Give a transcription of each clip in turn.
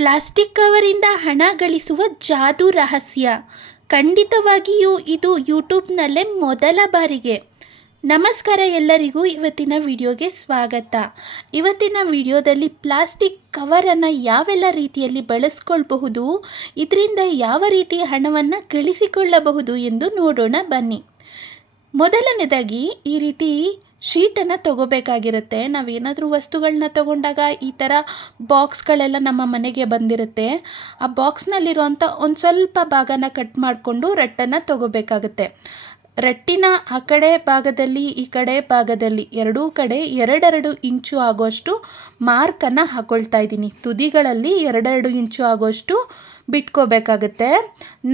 Plastic ಕವರಿಂದ ಹಣ ಗಳಿಸುವ ಜಾದೂ ರಹಸ್ಯ. ಖಂಡಿತವಾಗಿಯೂ ಇದು ಯೂಟ್ಯೂಬ್ನಲ್ಲೇ ಮೊದಲ ಬಾರಿಗೆ. ನಮಸ್ಕಾರ ಎಲ್ಲರಿಗೂ. ಇವತ್ತಿನ ವಿಡಿಯೋಗೆ ಸ್ವಾಗತ. ಇವತ್ತಿನ ವಿಡಿಯೋದಲ್ಲಿ ಪ್ಲಾಸ್ಟಿಕ್ ಕವರನ್ನು ಯಾವೆಲ್ಲ ರೀತಿಯಲ್ಲಿ ಬಳಸ್ಕೊಳ್ಬಹುದು, ಇದರಿಂದ ಯಾವ ರೀತಿ ಹಣವನ್ನು ಗಳಿಸಿಕೊಳ್ಳಬಹುದು ಎಂದು ನೋಡೋಣ ಬನ್ನಿ. ಮೊದಲನೇದಾಗಿ ಈ ರೀತಿ ಶೀಟನ್ನು ತಗೋಬೇಕಾಗಿರುತ್ತೆ. ನಾವೇನಾದರೂ ವಸ್ತುಗಳನ್ನ ತಗೊಂಡಾಗ ಈ ಥರ ಬಾಕ್ಸ್ಗಳೆಲ್ಲ ನಮ್ಮ ಮನೆಗೆ ಬಂದಿರುತ್ತೆ. ಆ ಬಾಕ್ಸ್ನಲ್ಲಿರುವಂಥ ಒಂದು ಸ್ವಲ್ಪ ಭಾಗನ ಕಟ್ ಮಾಡಿಕೊಂಡು ರಟ್ಟನ್ನು ತಗೋಬೇಕಾಗುತ್ತೆ. ರಟ್ಟಿನ ಆ ಕಡೆ ಭಾಗದಲ್ಲಿ, ಈ ಕಡೆ ಭಾಗದಲ್ಲಿ, ಎರಡೂ ಕಡೆ ಎರಡೆರಡು ಇಂಚು ಆಗೋಷ್ಟು ಮಾರ್ಕನ್ನು ಹಾಕ್ಕೊಳ್ತಾ ಇದ್ದೀನಿ. ತುದಿಗಳಲ್ಲಿ ಎರಡೆರಡು ಇಂಚು ಆಗೋಷ್ಟು ಬಿಟ್ಕೋಬೇಕಾಗುತ್ತೆ.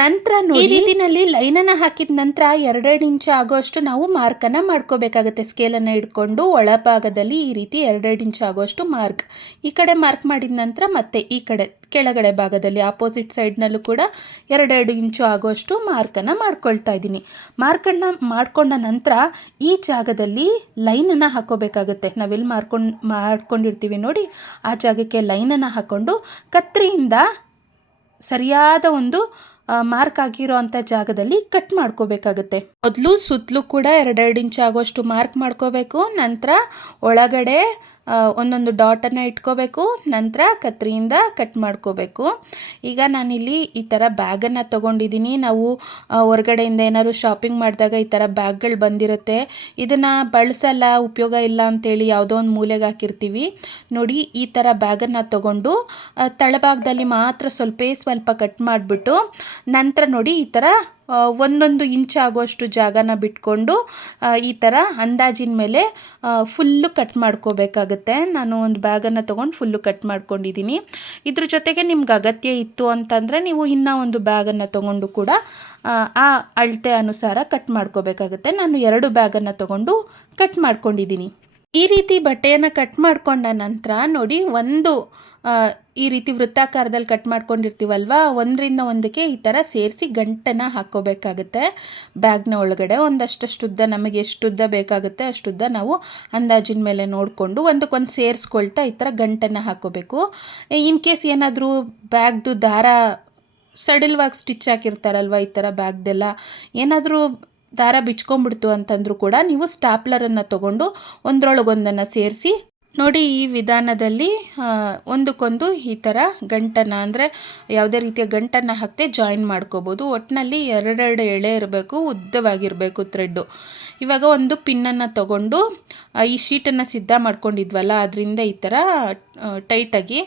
ನಂತರ ಈ ರೀತಿನಲ್ಲಿ ಲೈನನ್ನು ಹಾಕಿದ ನಂತರ ಎರಡೆರಡು ಇಂಚು ಆಗೋಷ್ಟು ನಾವು ಮಾರ್ಕನ್ನು ಮಾಡ್ಕೋಬೇಕಾಗುತ್ತೆ. ಸ್ಕೇಲನ್ನು ಇಟ್ಕೊಂಡು ಒಳಭಾಗದಲ್ಲಿ ಈ ರೀತಿ ಎರಡೆರಡು ಇಂಚು ಆಗೋಷ್ಟು ಮಾರ್ಕ್. ಈ ಕಡೆ ಮಾರ್ಕ್ ಮಾಡಿದ ನಂತರ ಮತ್ತೆ ಈ ಕಡೆ ಕೆಳಗಡೆ ಭಾಗದಲ್ಲಿ ಆಪೋಸಿಟ್ ಸೈಡ್ನಲ್ಲೂ ಕೂಡ ಎರಡೆರಡು ಇಂಚು ಆಗೋಷ್ಟು ಮಾರ್ಕನ್ನು ಮಾಡ್ಕೊಳ್ತಾ ಇದ್ದೀನಿ. ಮಾರ್ಕನ್ನು ಮಾಡ್ಕೊಂಡ ನಂತರ ಈ ಜಾಗದಲ್ಲಿ ಲೈನನ್ನು ಹಾಕೋಬೇಕಾಗುತ್ತೆ. ನಾವೆಲ್ಲಿ ಮಾರ್ಕೊಂಡು, ಮಾಡ್ಕೊಂಡಿರ್ತೀವಿ ನೋಡಿ, ಆ ಜಾಗಕ್ಕೆ ಲೈನನ್ನು ಹಾಕ್ಕೊಂಡು ಕತ್ರಿಯಿಂದ ಸರಿಯಾದ ಒಂದು ಮಾರ್ಕ್ ಆಗಿರೋ ಅಂಥ ಜಾಗದಲ್ಲಿ ಕಟ್ ಮಾಡ್ಕೋಬೇಕಾಗುತ್ತೆ. ಮೊದಲು ಸುತ್ತಲೂ ಕೂಡ ಎರಡೆರಡು ಇಂಚ್ ಆಗೋಷ್ಟು ಮಾರ್ಕ್ ಮಾಡ್ಕೋಬೇಕು, ನಂತರ ಒಳಗಡೆ ಒಂದೊಂದು ಡಾಟನ್ನು ಇಟ್ಕೋಬೇಕು, ನಂತರ ಕತ್ರಿಯಿಂದ ಕಟ್ ಮಾಡ್ಕೋಬೇಕು. ಈಗ ನಾನಿಲ್ಲಿ ಈ ಥರ ಬ್ಯಾಗನ್ನು ತೊಗೊಂಡಿದ್ದೀನಿ ನಾವು ಹೊರಗಡೆಯಿಂದ ಏನಾದ್ರು ಶಾಪಿಂಗ್ ಮಾಡಿದಾಗ ಈ ಥರ ಬ್ಯಾಗ್ಗಳು ಬಂದಿರುತ್ತೆ. ಇದನ್ನು ಬಳಸಲ್ಲ, ಉಪಯೋಗ ಇಲ್ಲ ಅಂತೇಳಿ ಯಾವುದೋ ಒಂದು ಮೂಲೆಗೆ ಹಾಕಿರ್ತೀವಿ. ನೋಡಿ, ಈ ಥರ ಬ್ಯಾಗನ್ನು ತೊಗೊಂಡು ತಳಭಾಗದಲ್ಲಿ ಮಾತ್ರ ಸ್ವಲ್ಪ ಸ್ವಲ್ಪ ಕಟ್ ಮಾಡಿಬಿಟ್ಟು, ನಂತರ ನೋಡಿ ಈ ಥರ ಒಂದೊಂದು ಇಂಚ್ ಆಗುವಷ್ಟು ಜಾಗನ ಬಿಟ್ಕೊಂಡು ಈ ಥರ ಅಂದಾಜಿನ ಮೇಲೆ ಫುಲ್ಲು ಕಟ್ ಮಾಡ್ಕೋಬೇಕಾಗುತ್ತೆ. ನಾನು ಒಂದು ಬ್ಯಾಗನ್ನು ತೊಗೊಂಡು ಫುಲ್ಲು ಕಟ್ ಮಾಡ್ಕೊಂಡಿದ್ದೀನಿ. ಇದ್ರ ಜೊತೆಗೆ ನಿಮ್ಗೆ ಅಗತ್ಯ ಇತ್ತು ಅಂತಂದರೆ ನೀವು ಇನ್ನೂ ಒಂದು ಬ್ಯಾಗನ್ನು ತೊಗೊಂಡು ಕೂಡ, ಆ ಅಳತೆ ಅನುಸಾರ ಕಟ್ ಮಾಡ್ಕೋಬೇಕಾಗುತ್ತೆ. ನಾನು ಎರಡು ಬ್ಯಾಗನ್ನು ತೊಗೊಂಡು ಕಟ್ ಮಾಡ್ಕೊಂಡಿದ್ದೀನಿ. ಈ ರೀತಿ ಬಟ್ಟೆಯನ್ನು ಕಟ್ ಮಾಡಿಕೊಂಡ ನಂತರ ನೋಡಿ ಒಂದು ಈ ರೀತಿ ವೃತ್ತಾಕಾರದಲ್ಲಿ ಕಟ್ ಮಾಡ್ಕೊಂಡಿರ್ತೀವಲ್ವ, ಒಂದರಿಂದ ಒಂದಕ್ಕೆ ಈ ಥರ ಸೇರಿಸಿ ಗಂಟನ್ನು ಹಾಕ್ಕೋಬೇಕಾಗುತ್ತೆ. ಬ್ಯಾಗ್ನ ಒಳಗಡೆ ಒಂದಷ್ಟಷ್ಟು ಉದ್ದ, ನಮಗೆ ಎಷ್ಟು ಉದ್ದ ಬೇಕಾಗುತ್ತೆ ಅಷ್ಟು ಉದ್ದ ನಾವು ಅಂದಾಜಿನ ಮೇಲೆ ನೋಡಿಕೊಂಡು ಒಂದಕ್ಕೊಂದು ಸೇರಿಸ್ಕೊಳ್ತಾ ಈ ಥರ ಗಂಟನ್ನು ಹಾಕ್ಕೋಬೇಕು. ಇನ್ ಕೇಸ್ ಏನಾದರೂ ಬ್ಯಾಗ್ದು ದಾರ ಸಡಿಲವಾಗಿ ಸ್ಟಿಚ್ ಹಾಕಿರ್ತಾರಲ್ವ ಈ ಥರ ಬ್ಯಾಗ್ದೆಲ್ಲ, ಏನಾದರೂ ದಾರ ಬಿಚ್ಕೊಂಡ್ಬಿಡ್ತು ಅಂತಂದರೂ ಕೂಡ ನೀವು ಸ್ಟಾಪ್ಲರನ್ನು ತಗೊಂಡು ಒಂದರೊಳಗೊಂದನ್ನು ಸೇರಿಸಿ ನೋಡಿ, ಈ ವಿಧಾನದಲ್ಲಿ ಒಂದಕ್ಕೊಂದು ಈ ಥರ ಗಂಟನ್ನು, ಅಂದರೆ ಯಾವುದೇ ರೀತಿಯ ಗಂಟನ್ನು ಹಾಕದೆ ಜಾಯಿನ್ ಮಾಡ್ಕೋಬೋದು. ಒಟ್ಟಿನಲ್ಲಿ ಎರಡೆರಡು ಎಳೆ ಇರಬೇಕು, ಉದ್ದವಾಗಿರಬೇಕು ಥ್ರೆಡ್ಡು ಇವಾಗ ಒಂದು ಪಿನ್ನನ್ನು ತಗೊಂಡು ಈ ಶೀಟನ್ನು ಸಿದ್ಧ ಮಾಡ್ಕೊಂಡಿದ್ವಲ್ಲ, ಅದರಿಂದ ಈ ಥರ ಟೈಟಾಗಿ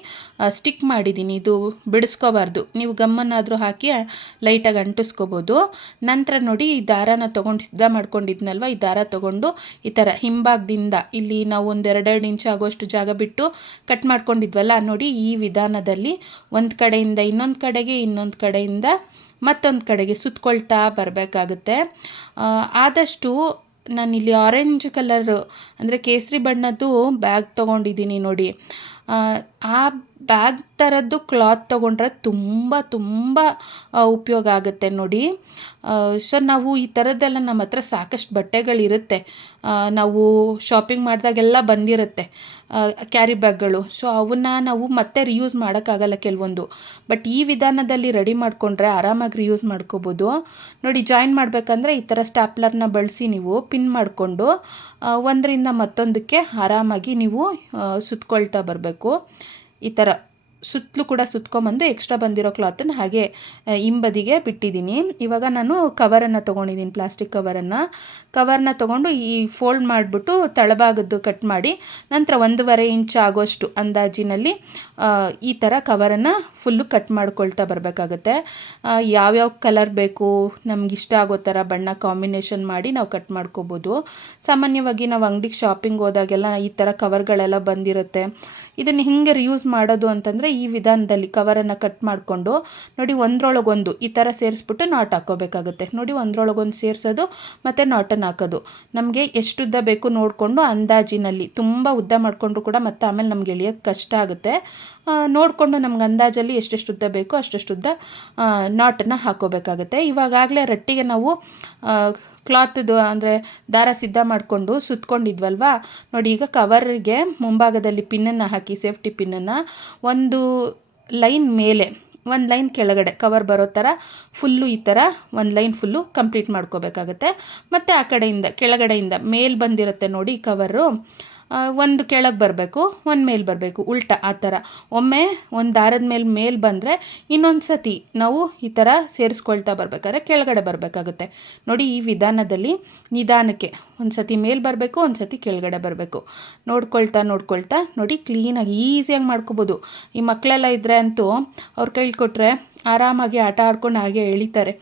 ಸ್ಟಿಕ್ ಮಾಡಿದ್ದೀನಿ ಇದು ಬಿಡಿಸ್ಕೋಬಾರ್ದು. ನೀವು ಗಮ್ಮನ್ನಾದರೂ ಹಾಕಿ ಲೈಟಾಗಿ ಅಂಟಿಸ್ಕೋಬೋದು. ನಂತರ ನೋಡಿ, ಈ ದಾರಾನ ತೊಗೊಂಡು, ಸಿದ್ಧ ಮಾಡ್ಕೊಂಡಿದ್ನಲ್ವ, ಈ ದಾರ ತೊಗೊಂಡು, ಈ ಥರ ಹಿಂಭಾಗದಿಂದ, ಇಲ್ಲಿ ನಾವು ಒಂದು ಎರಡೆರಡು ಇಂಚ್ ಆಗೋಷ್ಟು ಜಾಗ ಬಿಟ್ಟು ಕಟ್ ಮಾಡ್ಕೊಂಡಿದ್ವಲ್ಲ ನೋಡಿ ಈ ವಿಧಾನದಲ್ಲಿ ಒಂದು ಕಡೆಯಿಂದ ಇನ್ನೊಂದು ಕಡೆಗೆ, ಇನ್ನೊಂದು ಕಡೆಯಿಂದ ಮತ್ತೊಂದು ಕಡೆಗೆ ಸುತ್ತಕೊಳ್ತಾ ಬರಬೇಕಾಗುತ್ತೆ. ಆದಷ್ಟು ನಾನಿಲ್ಲಿ ಆರೆಂಜ್ ಕಲರ್ ಅಂದರೆ ಕೇಸರಿ ಬಣ್ಣದ್ದು ಬ್ಯಾಗ್ ತೊಗೊಂಡಿದ್ದೀನಿ ನೋಡಿ. ಆ ಬ್ಯಾಗ್ ಥರದ್ದು ಕ್ಲಾತ್ ತೊಗೊಂಡ್ರೆ ತುಂಬ ತುಂಬ ಉಪಯೋಗ ಆಗುತ್ತೆ ನೋಡಿ. ಸೊ ನಾವು ಈ ಥರದ್ದೆಲ್ಲ ನಮ್ಮ ಹತ್ರ ಸಾಕಷ್ಟು ಬಟ್ಟೆಗಳಿರುತ್ತೆ. ನಾವು ಶಾಪಿಂಗ್ ಮಾಡಿದಾಗೆಲ್ಲ ಬಂದಿರುತ್ತೆ ಕ್ಯಾರಿ ಬ್ಯಾಗ್ಗಳು. ಸೊ ಅವನ್ನ ನಾವು ಮತ್ತೆ ರಿಯೂಸ್ ಮಾಡೋಕ್ಕಾಗಲ್ಲ ಕೆಲವೊಂದು. ಬಟ್ ಈ ವಿಧಾನದಲ್ಲಿ ರೆಡಿ ಮಾಡಿಕೊಂಡ್ರೆ ಆರಾಮಾಗಿ ರಿಯೂಸ್ ಮಾಡ್ಕೋಬೋದು. ನೋಡಿ ಜಾಯಿನ್ ಮಾಡಬೇಕಂದ್ರೆ ಈ ಥರ ಸ್ಟ್ಯಾಪ್ಲರ್ನ ಬಳಸಿ ನೀವು ಪಿನ್ ಮಾಡಿಕೊಂಡು ಒಂದರಿಂದ ಮತ್ತೊಂದಕ್ಕೆ ಆರಾಮಾಗಿ ನೀವು ಸುತ್ಕೊಳ್ತಾ ಬರಬೇಕು. ಥರ ಸುತ್ತಲೂ ಕೂಡ ಸುತ್ಕೊಂಬಂದು ಎಕ್ಸ್ಟ್ರಾ ಬಂದಿರೋ ಕ್ಲಾತನ್ನು ಹಾಗೆ ಹಿಂಬದಿಗೆ ಬಿಟ್ಟಿದ್ದೀನಿ. ಇವಾಗ ನಾನು ಕವರನ್ನು ತೊಗೊಂಡಿದ್ದೀನಿ ಪ್ಲಾಸ್ಟಿಕ್ ಕವರನ್ನು ಕವರ್ನ ತೊಗೊಂಡು ಈ ಫೋಲ್ಡ್ ಮಾಡಿಬಿಟ್ಟು ತಳಭಾಗದ್ದು ಕಟ್ ಮಾಡಿ, ನಂತರ ಒಂದೂವರೆ ಇಂಚ್ ಆಗೋಷ್ಟು ಅಂದಾಜಿನಲ್ಲಿ ಈ ಥರ ಕವರನ್ನು ಫುಲ್ಲು ಕಟ್ ಮಾಡ್ಕೊಳ್ತಾ ಬರಬೇಕಾಗುತ್ತೆ. ಯಾವ್ಯಾವ ಕಲರ್ ಬೇಕು, ನಮ್ಗೆ ಇಷ್ಟ ಆಗೋ ಥರ ಬಣ್ಣ ಕಾಂಬಿನೇಷನ್ ಮಾಡಿ ನಾವು ಕಟ್ ಮಾಡ್ಕೋಬೋದು. ಸಾಮಾನ್ಯವಾಗಿ ನಾವು ಅಂಗಡಿಗೆ ಶಾಪಿಂಗ್ ಹೋದಾಗೆಲ್ಲ ಈ ಥರ ಕವರ್ಗಳೆಲ್ಲ ಬಂದಿರುತ್ತೆ. ಇದನ್ನು ಹಿಂಗೆ ರಿಯೂಸ್ ಮಾಡೋದು ಅಂತಂದರೆ ಈ ವಿಧಾನದಲ್ಲಿ ಕವರನ್ನು ಕಟ್ ಮಾಡಿಕೊಂಡು ನೋಡಿ ಒಂದರೊಳಗೊಂದು ಈ ಥರ ಸೇರಿಸ್ಬಿಟ್ಟು ನಾಟ್ ಹಾಕೋಬೇಕಾಗುತ್ತೆ ನೋಡಿ ಒಂದರೊಳಗೊಂದು ಸೇರಿಸೋದು ಮತ್ತು ನಾಟನ್ನು ಹಾಕೋದು. ನಮಗೆ ಎಷ್ಟು ಉದ್ದ ಬೇಕು ನೋಡಿಕೊಂಡು ಅಂದಾಜಿನಲ್ಲಿ ತುಂಬ ಉದ್ದ ಮಾಡಿಕೊಂಡ್ರು ಕೂಡ ಮತ್ತೆ ಆಮೇಲೆ ನಮ್ಗೆ ಎಳಿಯೋದು ಕಷ್ಟ ಆಗುತ್ತೆ. ನೋಡಿಕೊಂಡು ನಮ್ಗೆ ಅಂದಾಜಲ್ಲಿ ಎಷ್ಟೆಷ್ಟು ಉದ್ದ ಬೇಕು ಅಷ್ಟೆಷ್ಟು ಉದ್ದ ನಾಟನ್ನು ಹಾಕೋಬೇಕಾಗುತ್ತೆ ಇವಾಗಲೇ ರಟ್ಟಿಗೆ ನಾವು ಕ್ಲಾತ್ದು ಅಂದರೆ ದಾರ ಸಿದ್ಧ ಮಾಡಿಕೊಂಡು ಸುತ್ಕೊಂಡಿದ್ವಲ್ವಾ? ನೋಡಿ ಈಗ ಕವರ್ಗೆ ಮುಂಭಾಗದಲ್ಲಿ ಪಿನ್ನನ್ನು ಹಾಕಿ ಸೇಫ್ಟಿ ಪಿನ್ನನ್ನು ಒಂದು ಲೈನ್ ಮೇಲೆ, ಒಂದು ಲೈನ್ ಕೆಳಗಡೆ ಕವರ್ ಬರೋ ಥರ ಫುಲ್ಲು ಈ ಥರ ಒಂದು ಲೈನ್ ಫುಲ್ಲು ಕಂಪ್ಲೀಟ್ ಮಾಡ್ಕೋಬೇಕಾಗತ್ತೆ. ಮತ್ತು ಆ ಕಡೆಯಿಂದ, ಕೆಳಗಡೆಯಿಂದ ಮೇಲೆ ಬಂದಿರುತ್ತೆ ನೋಡಿ ಕವರು ಒಂದು ಕೆಳಗೆ ಬರಬೇಕು, ಒಂದು ಮೇಲೆ ಬರಬೇಕು, ಉಲ್ಟ ಆ ಥರ. ಒಮ್ಮೆ ಒಂದು ದಾರದ ಮೇಲೆ ಮೇಲೆ ಬಂದರೆ ಇನ್ನೊಂದು ಸತಿ ನಾವು ಈ ಥರ ಸೇರಿಸ್ಕೊಳ್ತಾ ಬರಬೇಕಾದ್ರೆ ಕೆಳಗಡೆ ಬರಬೇಕಾಗುತ್ತೆ. ನೋಡಿ ಈ ವಿಧಾನದಲ್ಲಿ ನಿಧಾನಕ್ಕೆ ಒಂದು ಸತಿ ಮೇಲೆ ಬರಬೇಕು, ಒಂದು ಸತಿ ಕೆಳಗಡೆ ಬರಬೇಕು. ನೋಡ್ಕೊಳ್ತಾ ನೋಡ್ಕೊಳ್ತಾ ನೋಡಿ ಕ್ಲೀನಾಗಿ ಈಸಿಯಾಗಿ ಮಾಡ್ಕೋಬೋದು. ಈ ಮಕ್ಕಳೆಲ್ಲ ಇದ್ದರೆ ಅಂತೂ ಅವ್ರು ಕೈಲಿ ಕೊಟ್ಟರೆ ಆರಾಮಾಗಿ ಆಟ ಆಡ್ಕೊಂಡು ಹಾಗೆ ಎಳಿತಾರೆ.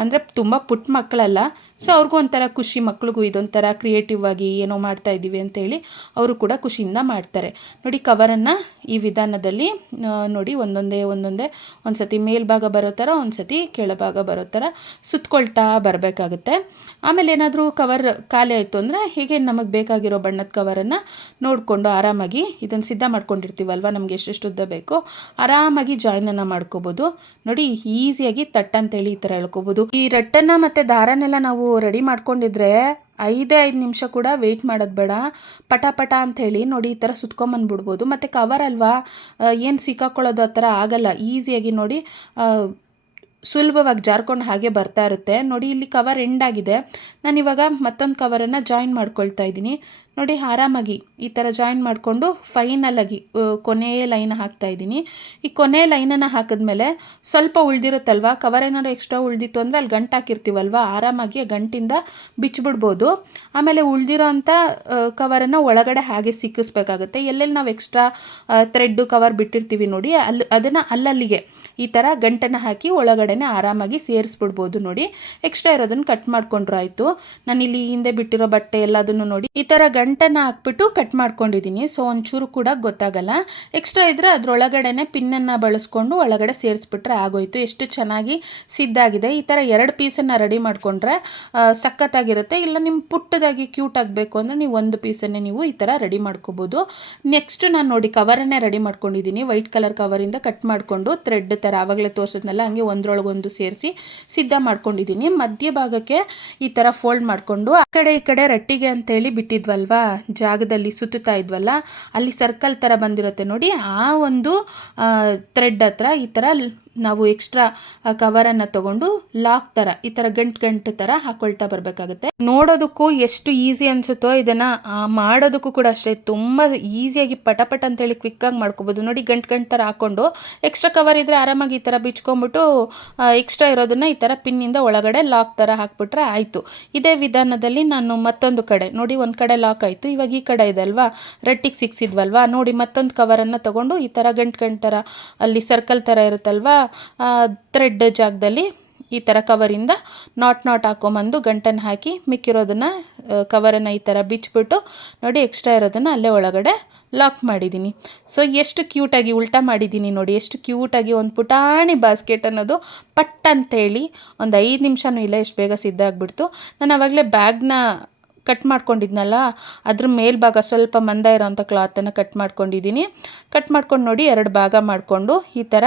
ಅಂದರೆ ತುಂಬ ಪುಟ್ಟ ಮಕ್ಕಳಲ್ಲ. ಸೊ ಅವ್ರಿಗೂ ಒಂಥರ ಖುಷಿ, ಮಕ್ಳಿಗೂ ಇದೊಂಥರ ಕ್ರಿಯೇಟಿವ್ ಆಗಿ ಏನೋ ಮಾಡ್ತಾ ಇದ್ದೀವಿ ಅಂತೇಳಿ ಅವರು ಕೂಡ ಖುಷಿಯಿಂದ ಮಾಡ್ತಾರೆ. ನೋಡಿ ಕವರನ್ನು ಈ ವಿಧಾನದಲ್ಲಿ ನೋಡಿ ಒಂದೊಂದೇ ಒಂದೊಂದೇ ಒಂದು ಸತಿ ಮೇಲ್ಭಾಗ ಬರೋ ಥರ ಒಂದು ಸತಿ ಕೆಳಭಾಗ ಬರೋ ಥರ ಸುತ್ತಕೊಳ್ತಾ ಬರಬೇಕಾಗುತ್ತೆ. ಆಮೇಲೆ ಏನಾದರೂ ಕವರ್ ಖಾಲಿ ಆಯಿತು ಅಂದರೆ ಹೀಗೆ ನಮಗೆ ಬೇಕಾಗಿರೋ ಬಣ್ಣದ ಕವರನ್ನು ನೋಡಿಕೊಂಡು ಆರಾಮಾಗಿ ಇದನ್ನು ಸಿದ್ಧ ಮಾಡ್ಕೊಂಡಿರ್ತೀವಲ್ವ? ನಮಗೆ ಎಷ್ಟೆಷ್ಟು ಉದ್ದ ಬೇಕೋ, ಆರಾಮಾಗಿ ಜಾಯ್ನನ್ನು ಮಾಡ್ಕೋಬೋದು. ನೋಡಿ, ಈಸಿಯಾಗಿ ತಟ್ಟ ಅಂತೇಳಿ ಈ ಥರ ಹೇಳ್ಕೋಬೋದು. ಈ ರಟ್ಟನ್ನು ಮತ್ತು ದಾರನೆಲ್ಲ ನಾವು ರೆಡಿ ಮಾಡ್ಕೊಂಡಿದ್ರೆ ಐದೇ ಐದು ನಿಮಿಷ ಕೂಡ ವೆಯ್ಟ್ ಮಾಡೋದು ಬೇಡ. ಪಟ ಪಟ ಅಂಥೇಳಿ ನೋಡಿ ಈ ಥರ ಸುತ್ಕೊಂಬಂದ್ಬಿಡ್ಬೋದು. ಮತ್ತು ಕವರ್ ಅಲ್ವಾ? ಏನು ಸಿಕ್ಕಾಕೊಳ್ಳೋದು ಆ ಥರ ಆಗಲ್ಲ. ಈಸಿಯಾಗಿ ನೋಡಿ ಸುಲಭವಾಗಿ ಜಾರ್ಕೊಂಡು ಹಾಗೆ ಬರ್ತಾ ಇರುತ್ತೆ. ನೋಡಿ, ಇಲ್ಲಿ ಕವರ್ ಎಂಡ್ ಆಗಿದೆ. ನಾನು ಇವಾಗ ಮತ್ತೊಂದು ಕವರನ್ನು ಜಾಯಿನ್ ಮಾಡ್ಕೊಳ್ತಾ ಇದ್ದೀನಿ. ನೋಡಿ, ಆರಾಮಾಗಿ ಈ ಥರ ಜಾಯಿನ್ ಮಾಡಿಕೊಂಡು ಫೈನಲಾಗಿ ಕೊನೆಯ ಲೈನ್ ಹಾಕ್ತಾ ಇದ್ದೀನಿ. ಈ ಕೊನೆಯ ಲೈನನ್ನು ಹಾಕಿದ್ಮೇಲೆ ಸ್ವಲ್ಪ ಉಳ್ದಿರುತ್ತಲ್ವ? ಕವರ್ ಏನಾದ್ರು ಎಕ್ಸ್ಟ್ರಾ ಉಳ್ದಿತ್ತು ಅಂದರೆ ಅಲ್ಲಿ ಗಂಟು ಹಾಕಿರ್ತೀವಲ್ವ? ಆರಾಮಾಗಿ ಗಂಟಿಂದ ಬಿಚ್ಚಿಬಿಡ್ಬೋದು ಆಮೇಲೆ ಉಳ್ದಿರೋ ಅಂಥ ಕವರನ್ನು ಒಳಗಡೆ ಹಾಗೆ ಸಿಕ್ಕಿಸ್ಬೇಕಾಗುತ್ತೆ. ಎಲ್ಲೆಲ್ಲಿ ನಾವು ಎಕ್ಸ್ಟ್ರಾ ಥ್ರೆಡ್ಡು ಕವರ್ ಬಿಟ್ಟಿರ್ತೀವಿ ನೋಡಿ, ಅಲ್ಲಿ, ಅದನ್ನು ಅಲ್ಲಲ್ಲಿಗೆ ಈ ಥರ ಗಂಟನ್ನು ಹಾಕಿ ಒಳಗಡೆನೆ ಆರಾಮಾಗಿ ಸೇರಿಸ್ಬಿಡ್ಬೋದು ನೋಡಿ. ಎಕ್ಸ್ಟ್ರಾ ಇರೋದನ್ನು ಕಟ್ ಮಾಡಿಕೊಂಡ್ರು ಆಯಿತು ನಾನಿಲ್ಲಿ ಹಿಂದೆ ಬಿಟ್ಟಿರೋ ಬಟ್ಟೆ ಎಲ್ಲದನ್ನು ನೋಡಿ. ಈ ಥರ ಗಂಟನ್ನು ಹಾಕ್ಬಿಟ್ಟು ಕಟ್ ಮಾಡ್ಕೊಂಡಿದ್ದೀನಿ. ಸೊ ಒಂಚೂರು ಕೂಡ ಗೊತ್ತಾಗಲ್ಲ. ಎಕ್ಸ್ಟ್ರಾ ಇದ್ದರೆ ಅದರೊಳಗಡೆನೆ ಪಿನ್ನನ್ನು ಬಳಸ್ಕೊಂಡು ಒಳಗಡೆ ಸೇರಿಸ್ಬಿಟ್ರೆ ಆಗೋಯಿತು. ಎಷ್ಟು ಚೆನ್ನಾಗಿ ಸಿದ್ಧಾಗಿದೆ ಈ ಥರ ಎರಡು ಪೀಸನ್ನು ರೆಡಿ ಮಾಡಿಕೊಂಡ್ರೆ ಸಖತ್ತಾಗಿರುತ್ತೆ. ಇಲ್ಲ ನಿಮ್ಮ ಪುಟ್ಟದಾಗಿ ಕ್ಯೂಟ್ ಆಗಬೇಕು ಅಂದರೆ ನೀವು ಒಂದು ಪೀಸನ್ನೇ ನೀವು ಈ ಥರ ರೆಡಿ ಮಾಡ್ಕೋಬೋದು. ನೆಕ್ಸ್ಟು ನಾನು ನೋಡಿ ಕವರನ್ನೇ ರೆಡಿ ಮಾಡ್ಕೊಂಡಿದ್ದೀನಿ. ವೈಟ್ ಕಲರ್ ಕವರಿಂದ ಕಟ್ ಮಾಡಿಕೊಂಡು ಥ್ರೆಡ್ ಥರ ಆವಾಗಲೇ ತೋರಿಸಿದ್ನಲ್ಲ, ಹಂಗೆ ಒಂದರೊಳಗೊಂದು ಸೇರಿಸಿ ಸಿದ್ಧ ಮಾಡ್ಕೊಂಡಿದ್ದೀನಿ. ಮಧ್ಯಭಾಗಕ್ಕೆ ಈ ಥರ ಫೋಲ್ಡ್ ಮಾಡಿಕೊಂಡು, ಆ ಕಡೆ ಈ ಕಡೆ ರಟ್ಟಿಗೆ ಅಂತೇಳಿ ಬಿಟ್ಟಿದ್ವಲ್ವಾ ಜಾಗದಲ್ಲಿ ಸುತ್ತುತ್ತಾ ಇದ್ವಲ್ಲ ಅಲ್ಲಿ ಸರ್ಕಲ್ ಥರ ಬಂದಿರುತ್ತೆ ನೋಡಿ. ಆ ಒಂದು ಥ್ರೆಡ್ ಹತ್ರ ಈ ಥರ ನಾವು ಎಕ್ಸ್ಟ್ರಾ ಕವರನ್ನು ತಗೊಂಡು ಲಾಕ್ ಥರ ಈ ಥರ ಗಂಟು ಗಂಟು ಥರ ಹಾಕೊಳ್ತಾ ಬರಬೇಕಾಗುತ್ತೆ. ನೋಡೋದಕ್ಕೂ ಎಷ್ಟು ಈಸಿ ಅನಿಸುತ್ತೋ ಇದನ್ನು ಮಾಡೋದಕ್ಕೂ ಕೂಡ ಅಷ್ಟೇ, ತುಂಬ ಈಸಿಯಾಗಿ ಪಟ ಪಟ ಅಂತೇಳಿ ಕ್ವಿಕ್ಕಾಗಿ ಮಾಡ್ಕೋಬೋದು. ನೋಡಿ ಗಂಟು ಗಂಟು ಥರ ಹಾಕ್ಕೊಂಡು ಎಕ್ಸ್ಟ್ರಾ ಕವರ್ ಇದ್ದರೆ ಆರಾಮಾಗಿ ಈ ಥರ ಬಿಚ್ಕೊಂಬಿಟ್ಟು ಎಕ್ಸ್ಟ್ರಾ ಇರೋದನ್ನು ಈ ಥರ ಪಿನ್ನಿಂದ ಒಳಗಡೆ ಲಾಕ್ ಥರ ಹಾಕ್ಬಿಟ್ರೆ ಆಯಿತು. ಇದೇ ವಿಧಾನದಲ್ಲಿ ನಾನು ಮತ್ತೊಂದು ಕಡೆ, ನೋಡಿ ಒಂದು ಕಡೆ ಲಾಕ್ ಆಯಿತು, ಇವಾಗ ಈ ಕಡೆ ಇದೆ ಅಲ್ವಾ? ರಟ್ಟಿಗೆ ಸಿಕ್ಸಿದ್ವಲ್ವಾ? ನೋಡಿ ಮತ್ತೊಂದು ಕವರನ್ನು ತಗೊಂಡು ಈ ಥರ ಗಂಟು ಗಂಟು ಥರ ಅಲ್ಲಿ ಸರ್ಕಲ್ ಥರ ಇರುತ್ತಲ್ವಾ? ಥ್ರೆಡ್ ಜಾಗದಲ್ಲಿ ಈ ಥರ ಕವರಿಂದ ನಾಟ್ ನಾಟ್ ಹಾಕೊಂಬಂದು ಗಂಟನ್ನು ಹಾಕಿ ಮಿಕ್ಕಿರೋದನ್ನು ಕವರನ್ನು ಈ ಥರ ಬಿಚ್ಚಿಬಿಟ್ಟು ನೋಡಿ ಎಕ್ಸ್ಟ್ರಾ ಇರೋದನ್ನು ಅಲ್ಲೇ ಒಳಗಡೆ ಲಾಕ್ ಮಾಡಿದ್ದೀನಿ ಸೊ ಎಷ್ಟು ಕ್ಯೂಟಾಗಿ ಉಲ್ಟಾ ಮಾಡಿದ್ದೀನಿ ನೋಡಿ, ಎಷ್ಟು ಕ್ಯೂಟಾಗಿ ಒಂದು ಪುಟಾಣಿ ಬಾಸ್ಕೆಟ್ ಅನ್ನೋದು ಪಟ್ ಅಂತೇಳಿ ಒಂದು ಐದು ನಿಮಿಷನೂ ಇಲ್ಲ, ಎಷ್ಟು ಬೇಗ ಸಿದ್ಧ ಆಗಿಬಿಡ್ತು. ನಾನು ಆವಾಗಲೇ ಬ್ಯಾಗ್ನ ಕಟ್ ಮಾಡ್ಕೊಂಡಿದ್ನಲ್ಲ, ಅದ್ರ ಮೇಲ್ಭಾಗ ಸ್ವಲ್ಪ ಮಂದ ಇರೋವಂಥ ಕ್ಲಾತನ್ನು ಕಟ್ ಮಾಡ್ಕೊಂಡಿದ್ದೀನಿ. ಕಟ್ ಮಾಡ್ಕೊಂಡು ನೋಡಿ ಎರಡು ಭಾಗ ಮಾಡಿಕೊಂಡು ಈ ಥರ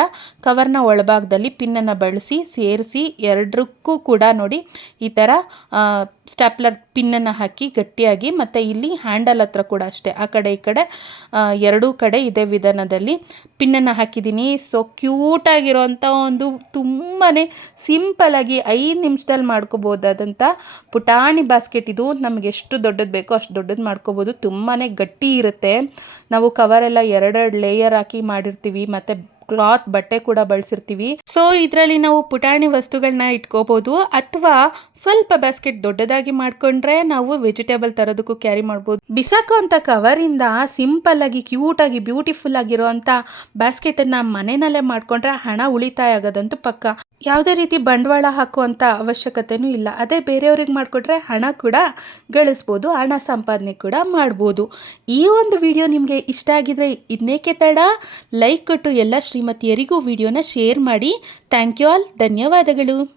ಕವರ್ನ ಒಳಭಾಗದಲ್ಲಿ ಪಿನ್ನನ್ನು ಬಳಸಿ, ಸೇರಿಸಿ, ಎರಡಕ್ಕೂ ಕೂಡ ನೋಡಿ ಈ ಥರ ಸ್ಟ್ಯಾಪ್ಲರ್ ಪಿನ್ನನ್ನು ಹಾಕಿ ಗಟ್ಟಿಯಾಗಿ, ಮತ್ತು ಇಲ್ಲಿ ಹ್ಯಾಂಡಲ್ ಹತ್ರ ಕೂಡ ಅಷ್ಟೇ. ಆ ಕಡೆ, ಈ ಕಡೆ ಎರಡೂ ಕಡೆ ಇದೇ ವಿಧಾನದಲ್ಲಿ ಪಿನ್ನನ್ನು ಹಾಕಿದ್ದೀನಿ. ಸೊ ಕ್ಯೂಟಾಗಿರೋಂಥ ಒಂದು ತುಂಬಾ ಸಿಂಪಲಾಗಿ ಐದು ನಿಮಿಷದಲ್ಲಿ ಮಾಡ್ಕೋಬೋದಾದಂಥ ಪುಟಾಣಿ ಬಾಸ್ಕೆಟ್ ಇದು ನಮಗೆ ಎಷ್ಟು ದೊಡ್ಡದು ಬೇಕೋ ಅಷ್ಟು ದೊಡ್ಡದು ಮಾಡ್ಕೋಬೋದು. ತುಂಬಾ ಗಟ್ಟಿ ಇರುತ್ತೆ. ನಾವು ಕವರೆಲ್ಲ ಎರಡೆರಡು ಲೇಯರ್ ಹಾಕಿ ಮಾಡಿರ್ತೀವಿ, ಮತ್ತು ಕ್ಲಾತ್ ಬಟ್ಟೆ ಕೂಡ ಬಳಸಿರ್ತೀವಿ. ಸೊ ಇದರಲ್ಲಿ ನಾವು ಪುಟಾಣಿ ವಸ್ತುಗಳನ್ನ ಇಟ್ಕೋಬಹುದು ಅಥವಾ ಸ್ವಲ್ಪ ಬಾಸ್ಕೆಟ್ ದೊಡ್ಡದಾಗಿ ಮಾಡ್ಕೊಂಡ್ರೆ ನಾವು ವೆಜಿಟೇಬಲ್ ತರೋದಕ್ಕೂ ಕ್ಯಾರಿ ಮಾಡ್ಬೋದು. ಬಿಸಾಕೋ ಅಂತ ಕವರ್ ಇಂದ ಸಿಂಪಲ್ ಆಗಿ ಕ್ಯೂಟ್ ಆಗಿ ಬ್ಯೂಟಿಫುಲ್ ಆಗಿರುವಂತಹ ಬ್ಯಾಸ್ಕೆಟ್ ಅನ್ನ ಮನೆಯಲ್ಲೇ ಮಾಡ್ಕೊಂಡ್ರೆ ಹಣ ಉಳಿತಾಯ ಆಗೋದಂತೂ ಪಕ್ಕ. ಯಾವುದೇ ರೀತಿ ಬಂಡವಾಳ ಹಾಕುವಂಥ ಅವಶ್ಯಕತೆಯೂ ಇಲ್ಲ. ಅದೇ ಬೇರೆಯವ್ರಿಗೆ ಮಾಡಿಕೊಟ್ರೆ ಹಣ ಕೂಡ ಗಳಿಸ್ಬೋದು, ಹಣ ಸಂಪಾದನೆ ಕೂಡ ಮಾಡ್ಬೋದು. ಈ ಒಂದು ವಿಡಿಯೋ ನಿಮಗೆ ಇಷ್ಟ ಆಗಿದ್ರೆ ಇನ್ನೇಕೆ ತಡ? ಲೈಕ್ ಕೊಟ್ಟು ಎಲ್ಲ ಶ್ರೀಮತಿಯರಿಗೂ ವಿಡಿಯೋನ ಶೇರ್ ಮಾಡಿ. Thank you all. ಧನ್ಯವಾದಗಳು.